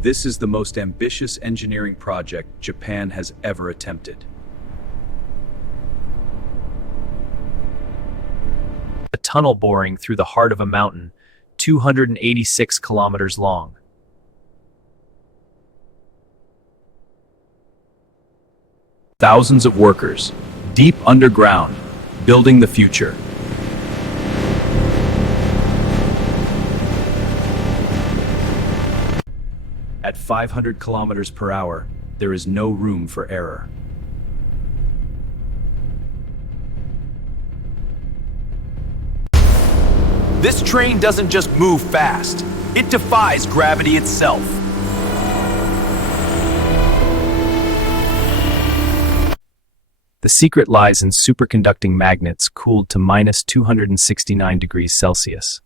This is the most ambitious engineering project Japan has ever attempted. A tunnel boring through the heart of a mountain, 286 kilometers long. Thousands of workers, deep underground, building the future. At 500 kilometers per hour, there is no room for error. This train doesn't just move fast, it defies gravity itself. The secret lies in superconducting magnets cooled to minus 269 degrees Celsius.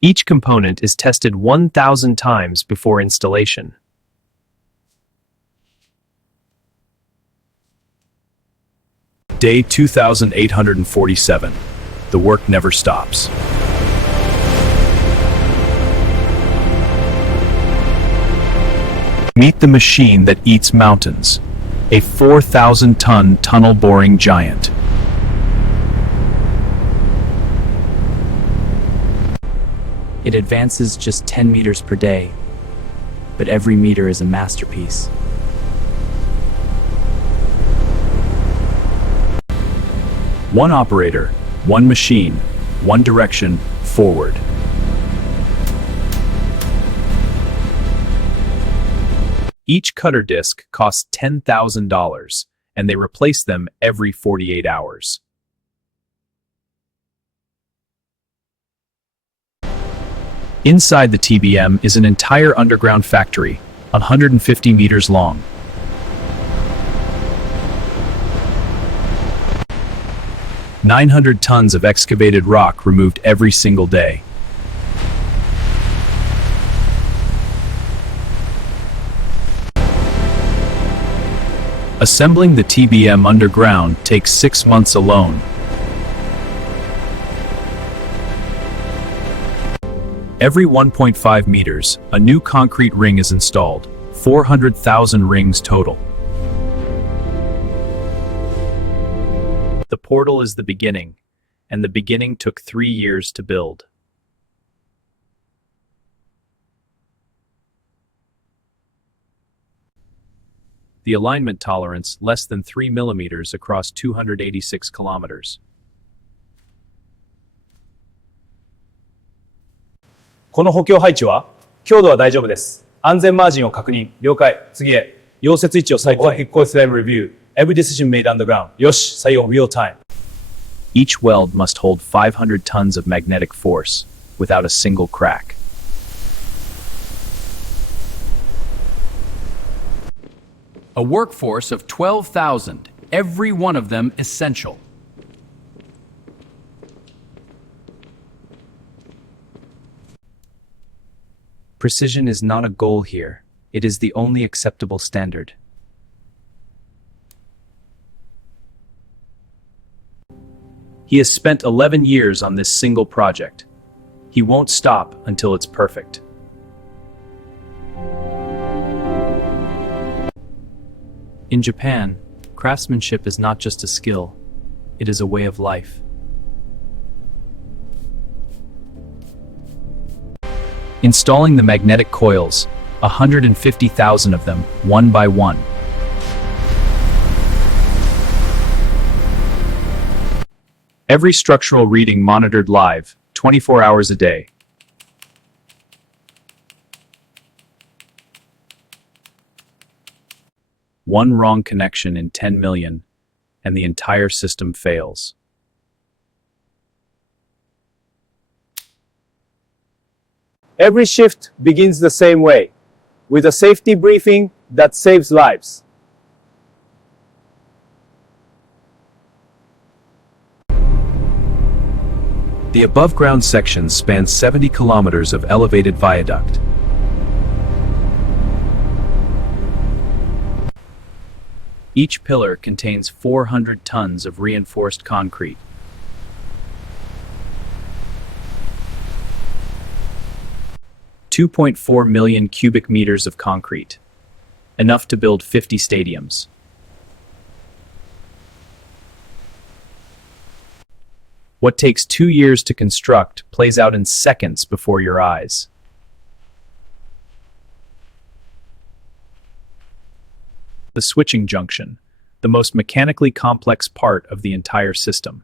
Each component is tested 1,000 times before installation. Day 2847. The work never stops. Meet the machine that eats mountains, a 4,000-ton tunnel-boring giant. It advances just 10 meters per day, but every meter is a masterpiece. One operator, one machine, one direction, forward. Each cutter disc costs $10,000, and they replace them every 48 hours. Inside the TBM is an entire underground factory, 150 meters long. "900 tons of excavated rock removed every single day. Assembling the TBM underground takes 6 months alone. Every 1.5 meters, a new concrete ring is installed, 400,000 rings total. The portal is the beginning, and the beginning took 3 years to build. The alignment tolerance less than 3 millimeters across 286 kilometers. この補強配置は強度は大丈夫です。安全マージンを確認。了解。次へ。溶接位置を再考。Coils level review. Every decision made underground. よし。採用 real time. Each weld must hold 500 tons of magnetic force, without a single crack. A workforce of 12,000, every one of them essential. Precision is not a goal here. It is the only acceptable standard. He has spent 11 years on this single project. He won't stop until it's perfect. In Japan, craftsmanship is not just a skill, it is a way of life. Installing the magnetic coils, 150,000 of them, one by one. Every structural reading monitored live, 24 hours a day. One wrong connection in 10 million, and the entire system fails. Every shift begins the same way, with a safety briefing that saves lives. The above-ground section spans 70 kilometers of elevated viaduct. Each pillar contains 400 tons of reinforced concrete. 2.4 million cubic meters of concrete, enough to build 50 stadiums. What takes 2 years to construct plays out in seconds before your eyes. The switching junction, the most mechanically complex part of the entire system.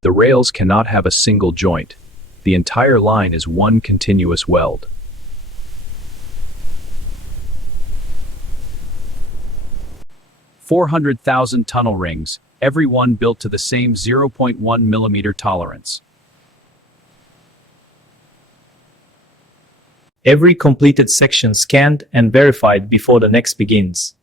The rails cannot have a single joint. The entire line is one continuous weld. "400,000 tunnel rings, every one built to the same 0.1 millimeter tolerance. Every completed section scanned and verified before the next begins.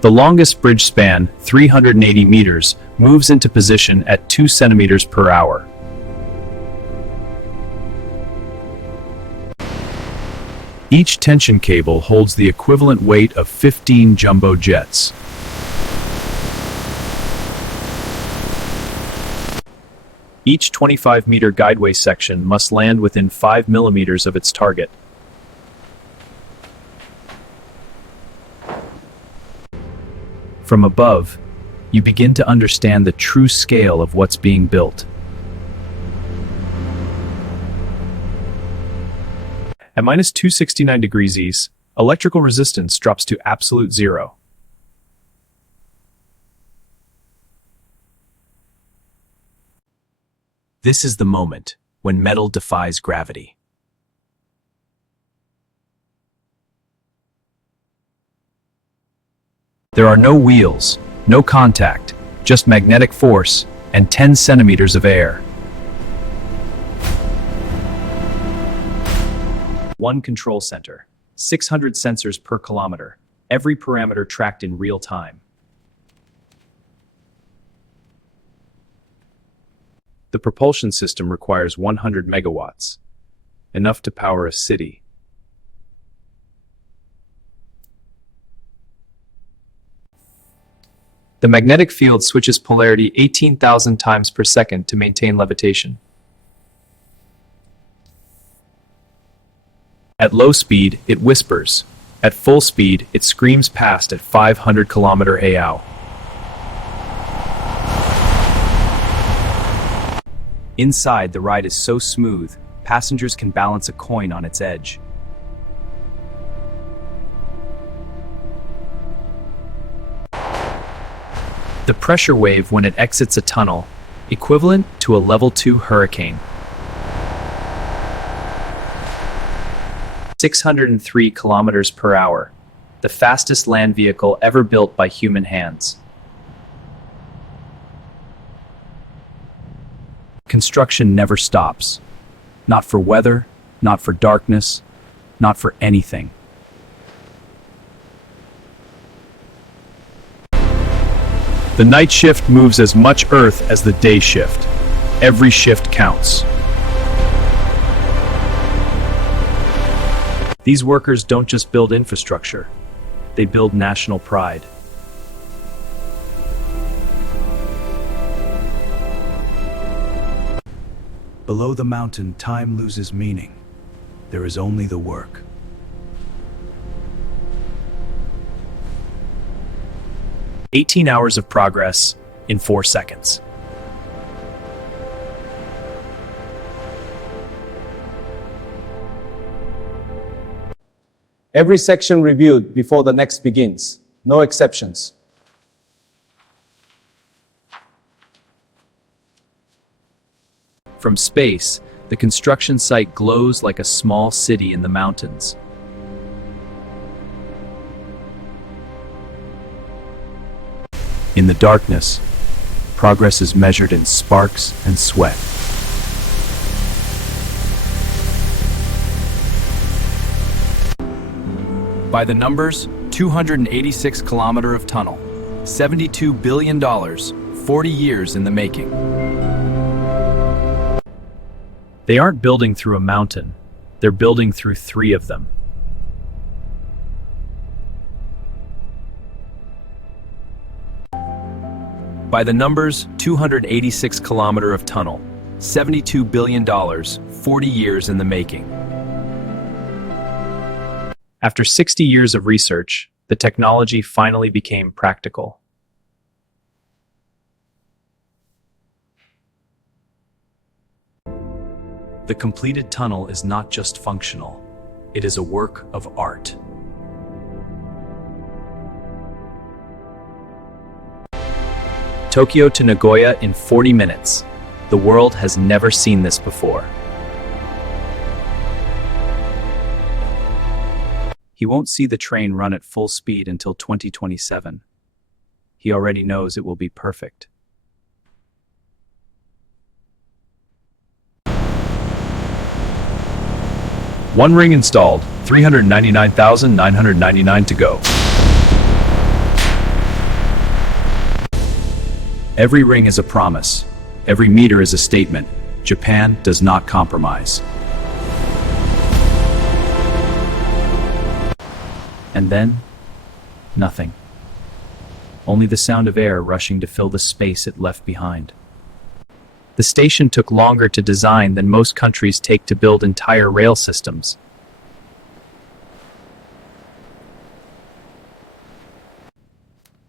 The longest bridge span, 380 meters, moves into position at 2 centimeters per hour. Each tension cable holds the equivalent weight of 15 jumbo jets. Each 25-meter guideway section must land within 5 millimeters of its target. From above, you begin to understand the true scale of what's being built. At minus 269 degrees east, electrical resistance drops to absolute zero. This is the moment when metal defies gravity. There are no wheels, no contact, just magnetic force and 10 centimeters of air. One control center, 600 sensors per kilometer, every parameter tracked in real time. The propulsion system requires 100 megawatts, enough to power a city. The magnetic field switches polarity 18,000 times per second to maintain levitation. At low speed, it whispers. At full speed, it screams past at 500 km AU. Inside, the ride is so smooth, passengers can balance a coin on its edge. The pressure wave when it exits a tunnel, equivalent to a level 2 hurricane. 603 kilometers per hour, the fastest land vehicle ever built by human hands. Construction never stops. Not for weather, not for darkness, not for anything. The night shift moves as much earth as the day shift. Every shift counts. These workers don't just build infrastructure, they build national pride. Below the mountain, time loses meaning. There is only the work. "18 hours of progress in 4 seconds. Every section reviewed before the next begins. No exceptions. From space, the construction site glows like a small city in the mountains. In the darkness, progress is measured in sparks and sweat. By the numbers, 286 kilometer of tunnel, $72 billion, 40 years in the making. They aren't building through a mountain, they're building through 3 of them. By the numbers, 286 kilometer of tunnel, $72 billion, 40 years in the making. After 60 years of research, the technology finally became practical. The completed tunnel is not just functional, it is a work of art. Tokyo to Nagoya in 40 minutes. The world has never seen this before. He won't see the train run at full speed until 2027. He already knows it will be perfect. One ring installed, 399,999 to go. Every ring is a promise. Every meter is a statement. Japan does not compromise. And then, nothing. Only the sound of air rushing to fill the space it left behind. The station took longer to design than most countries take to build entire rail systems.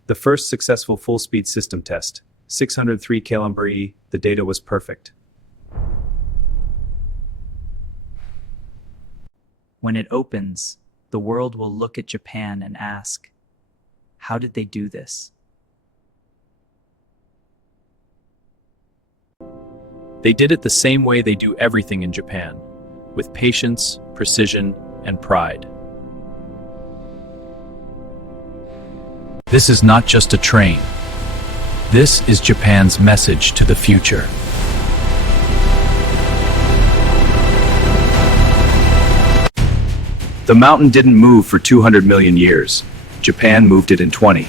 The first successful full-speed system test, 603 km/h, the data was perfect. When it opens, the world will look at Japan and ask, how did they do this? They did it the same way they do everything in Japan, with patience, precision, and pride. This is not just a train. This is Japan's message to the future. The mountain didn't move for 200 million years. Japan moved it in 20.